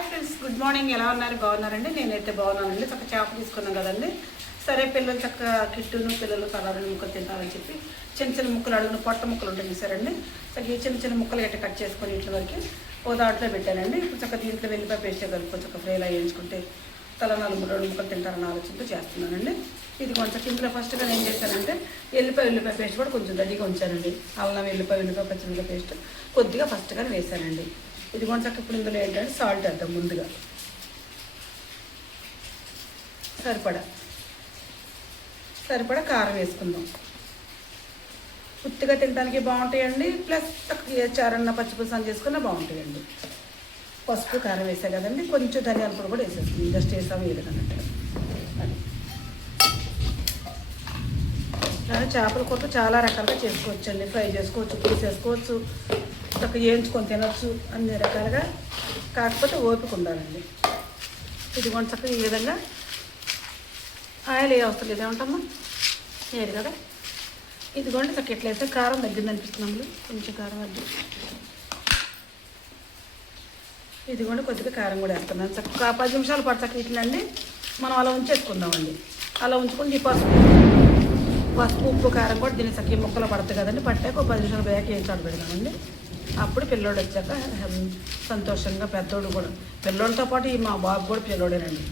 Hi friends good morning. ఎలా ఉన్నారు? బాగున్నారండి? నేనైతే బాగున్నానండి. చక్క చేప తీసుకున్నాను కదండి. సరే పిల్లలు చక్క కిట్టును పిల్లలు తలారని ముక్కలు తింటారని చెప్పి చిన్న చిన్న ముక్కలు అడుగున పొట్ట ముక్కలు ఉంటాయి సరండి చక్క ఈ చిన్న చిన్న ముక్కలు గట్ట కట్ చేసుకొని ఇంటి వరకు ఓ దాంట్లో పెట్టానండి. ఇప్పుడు చక్క దీంట్లో వెళ్ళిపోయి పేస్ట్ కలుపుకొని చక్క ఫ్రైలా వేయించుకుంటే తల నాలుగు రెండు ముక్కలు తింటారని ఆలోచనతో చేస్తున్నానండి. ఇది కొంచెం ఇంట్లో ఫస్ట్గా నేను చేశానంటే ఎల్లిపాయ ఉల్లిపాయ పేస్ట్ కూడా కొంచెం రెడీగా ఉంచానండి. అల్లం ఎల్లిపాయ ఉల్లిపాయ పచ్చిమిరపాయ పేస్ట్ కొద్దిగా ఫస్ట్గా వేశానండి. ఇది కొంచెం ఇప్పుడు ఇందులో ఏంటంటే సాల్ట్ వేద్దాం ముందుగా. సరిపడా. సరిపడా కారం వేసుకుందాం. ఉత్తిగా తినడానికి బాగుంటాయండి ప్లస్ చారన్న పచ్చిపులుసు చేసుకున్నా బాగుంటాయండి. పసుపు కారం వేసా కదండి కొంచెం ధనియాల పొడి కూడా వేసేస్తుంది జస్ట్ వేసాము వేయలేదన్నట్టు అన్నట్టు చేపల కూర చాలా రకాలుగా చేసుకోవచ్చండి. ఫ్రై చేసుకోవచ్చు పులుసు వేసుకోవచ్చు చక్కగా వేయించుకొని తినొచ్చు అన్ని రకాలుగా. కాకపోతే ఓపిక ఉండాలండి. ఇది కొంచెం చక్కగా ఈ విధంగా ఆయిల్ ఏ అవసరం లేదు. ఏమంటమ్మా లేదు కదా? ఇదిగోండి చక్క ఎట్లయితే కారం తగ్గింది అనిపిస్తున్నాము కొంచెం కారం వద్దు ఇదిగోండి కొద్దిగా కారం కూడా వేస్తున్నాను. చక్క పది నిమిషాలు పడతాక ఇట్లండి. మనం అలా ఉంచేసుకుందామండి. అలా ఉంచుకొని ఈ పసుపు పసుపు ఉప్పు కారం కూడా దీని చక్క ముక్కలు పడుతుంది కదండి. పట్టాక ఒక పది నిమిషాలు బ్యాక్ ఏం పెడతామండి అప్పుడు పిల్లోడు వచ్చాక సంతోషంగా పెద్దోడు కూడా. పిల్లోడితో పాటు ఈ మా బాబు కూడా పిల్లోడేనండి.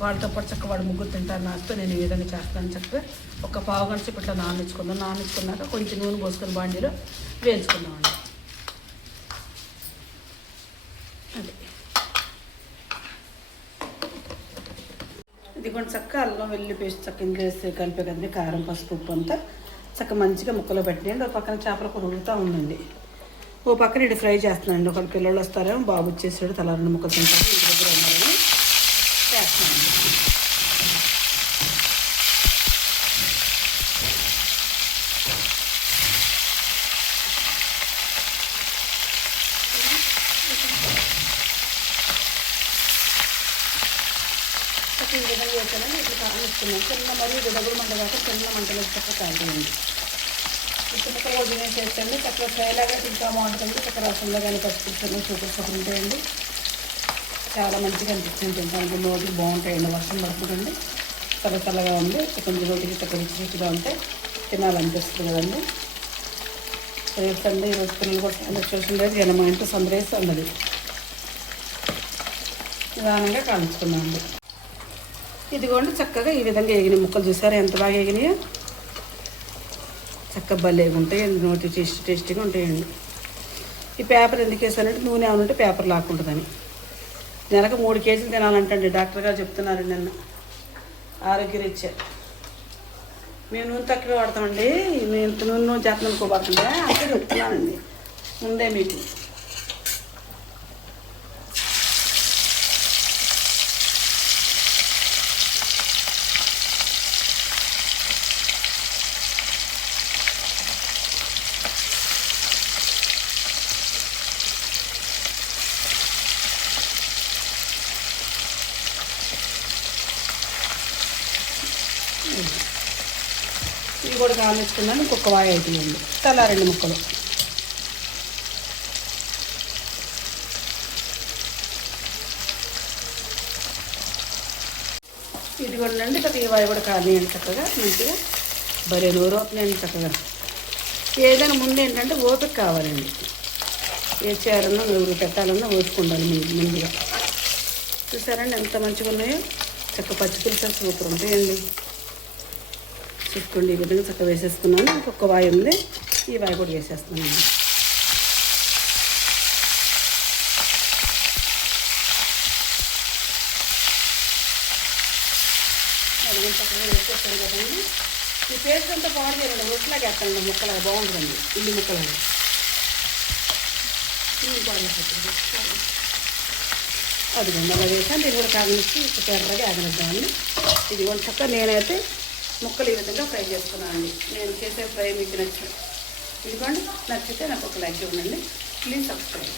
వాళ్ళతో పాటు చక్కగా వాడు ముగ్గురు తింటారు నాతో నేను ఈ విధంగా చేస్తాను చక్కగా. ఒక పావు గంట సేపు ఇట్లా నానించుకుందాం నానించుకున్నాక కొంచెం నూనె పోసుకొని బాండీలో వేయించుకుందామండి. అది. ఇది కొంచెం చక్క అల్లం వెల్లి పేస్ట్ చక్క ఇందులో కలిపే కదండి కారం పసుపు ఉప్పు అంతా చక్క మంచిగా ముక్కలో పెట్టినండి ఒక పక్కన చేపల కూర ఉందండి. ఓ పక్కన ఇటు ఫ్రై చేస్తున్నానండి. ఒకటి పిల్లలు వస్తారేమో బాబు వచ్చేసాడు తల రెండు ముక్కలు తింటారు ఇంటి దగ్గర ఉన్నారని చేస్తున్నానండి ఈ విధంగా చేశానండి ఇట్లా కారం ఇస్తున్నాం చిన్న మరియు గుడగుడు మంట కాక చిన్న మంటలు చక్క కాలుతుంది ఇప్పుడు ముక్కలు చేస్తే చేసండి చక్కగా ఫ్రైలాగా ఇంకా బాగుంటుంది చక్క రసంలో కానీ పసుపు చిన్న సూపర్ సూపర్ ఉంటాయండి చాలా మంచిగా అనిపిస్తుంది తింటానికి రోజులు బాగుంటాయండి వర్షం పడుతుందండి చల్ల చల్లగా ఉంది కొంచెం రోజుకి చక్క రుచి రుచిగా ఉంటే తినాలనిపిస్తుంది కదండి రేపు ఈరోజు పిల్లలు కూడా సండే చూసిన జనం ఇంటి సందరేసి అన్నది నిదానంగా కాల్చుకున్నామండి ఇదిగోండి చక్కగా ఈ విధంగా ఎగిన ముక్కలు చూసారా? ఎంత బాగా ఎగినాయో చక్కగా భలే ఉంటాయండి నోటి టేస్ట్ టేస్టీగా ఉంటాయండి. ఈ పేపర్ ఎందుకు వేసానంటే నూనె ఏమన్నా ఉంటే పేపర్ లాక్కుంటుందని. నెలకు మూడు కేజీలు తినాలంటండి. డాక్టర్ గారు చెప్తున్నారు నిన్న. ఆరోగ్యరీత్యా. మేము నూనె తక్కువ వాడతామండి. మేము ఇంత నూనె నూనె చేతనం అనుకోబడుతుండే అంతే చెప్తున్నానండి. ముందే మీకు. ఇవి కూడా కానిచ్చుకున్నాను ఇంకొక వాయి అవుతుందండి తలా రెండు ముక్కలు. ఇది కూడా అండి చక్కగా ఈ వాయి కూడా కానియండి చక్కగా మంచిగా. భలే నూరు అవుతున్నాయండి చక్కగా. ఏదైనా ముందు ఏంటంటే ఓపిక కావాలండి. ఏ చేరన్నా నూరు పెట్టాలన్నా ఓసుకుండాలి ముందుగా. చూసారండి ఎంత మంచిగా ఉన్నాయో చక్క పచ్చి పులుసు సూపర్ ఉంటాయండి. చూసుకోండి ఈ విధంగా చక్కగా వేసేసుకున్నాను. ఇంకొక వాయి ఉంది. ఈ వాయి కూడా వేసేస్తున్నాను. అది చక్కగా వేసేస్తాను కదండి ఈ పేస్ట్ అంతా పాడు రెండు రొట్టెలాగా వేస్తానండి ముక్కలాగా. బాగుంటుందండి. ఇల్లు ముక్కలాగా. ఇల్లు బాగా అదిగోండి అలా వేసాను. దీన్ని కూడా కాగనిచ్చి ఇప్పుడు ఎర్రగా ఆగనిద్దామండి ఇది కూడా చక్కగా నేనైతే ముక్కలు ఈ విధంగా ఫ్రై చేసుకున్నానండి నేను చేసే ఫ్రై మీకు నచ్చిన ఇదిగోండి నచ్చితే నాకు ఒక లైక్ ఇవ్వండి. Please subscribe.